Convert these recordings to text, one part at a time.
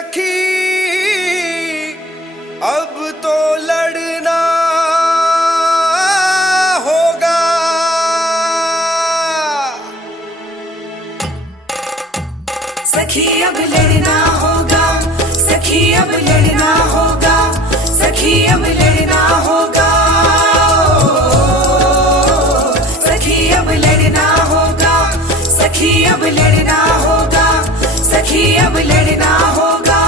सखी अब तो लड़ना होगा। सखी अब लड़ना होगा, सखी अब लड़ना होगा, सखी अब लड़ना होगा, सखी अब लड़ना होगा, सखी अब लड़ना होगा, सखी अब लड़ना होगा।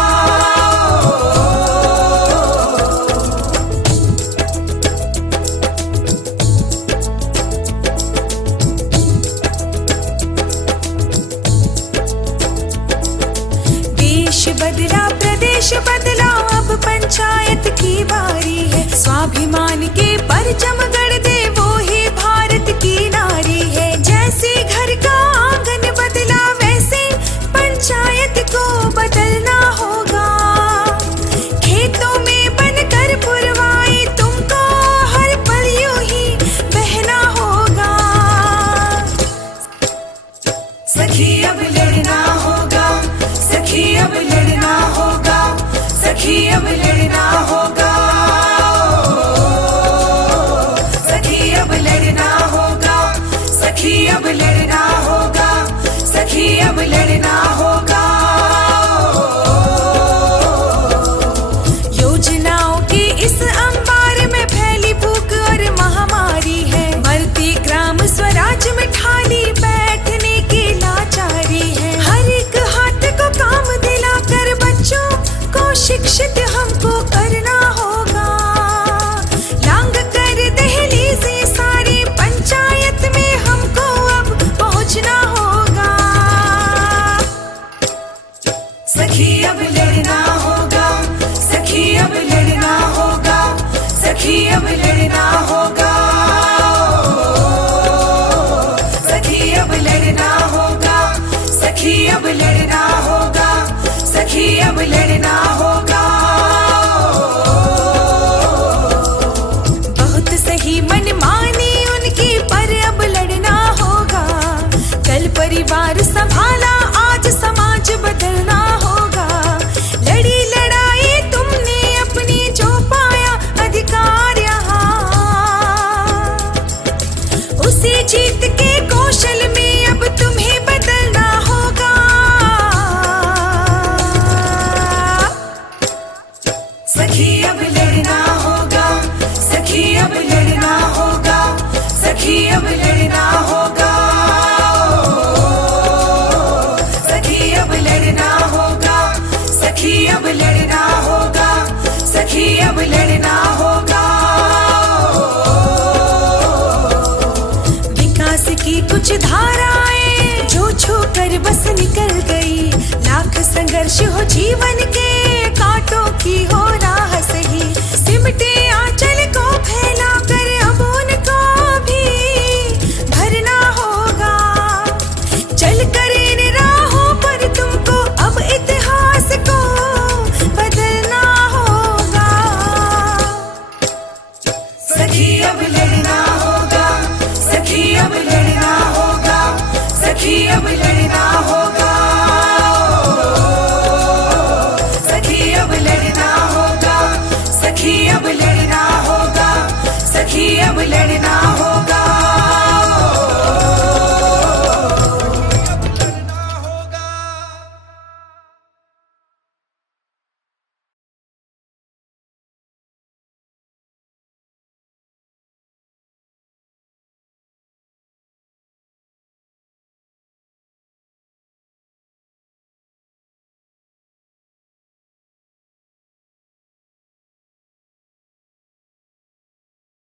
देश बदला प्रदेश बदला अब पंचायत की बारी है। स्वाभिमान के परचम गढ़ दे वो ही भारत की नारी है। जैसे घर का आंगन बदला वैसे पंचायत को बदलना होगा। खेतों में बनकर पुरवाई तुमको हर पल यूं ही बहना होगा। सखी अब लड़ना होगा, सखी अब लड़ना होगा, सखी अब लड़ना होगा, सखी अब लड़ना होगा, सखी अब लड़ना होगा, सखी अब लड़ना होगा। योजनाओं की इस अंबार में फैली भूख और महामारी है। मरती ग्राम स्वराज में ठाली बैठने की लाचारी है। हर एक हाथ को काम दिलाकर बच्चों को शिक्षित हमको करना होगा। लांग कर दहलीज़े सारी पंचायत में हमको अब पहुंचना होगा। सखी अब लड़ना होगा, सखी अब लड़ना होगा, सखी अब लड़ना होगा, सखी अब लड़ना होगा, सखी अब लड़ना होगा, सखी अब लड़ना होगा। बहुत सही मनमानी उनकी पर अब लड़ना होगा। कल परिवार संभाला आज समाज बदलना होगा। लड़ी लड़ाई तुमने अपनी जो पाया अधिकार यहाँ, उसी जीत के कौशल में अब तुम्हें बदलना होगा। सखी अब लड़ना होगा, सखी अब लड़ना होगा, सखी अब लड़ना होगा, सखी अब लड़ना होगा, सखी अब लड़ना होगा, सखी अब लड़ना होगा। विकास की कुछ धाराएं जो छूकर बस निकल गई। लाख संघर्ष हो जीवन के कांटों की हो राह सही। सिमटे आंचल को फैला कर अब उनको भी भरना होगा। चल कर इन राहों पर तुमको अब इतिहास को बदलना होगा। सखी अब लड़ना होगा, सखी अब लड़ना होगा, सखी अब लड़ना होगा, सखी अब लड़ना होगा, सखी अब लड़ना होगा, सखी अब लड़ना होगा।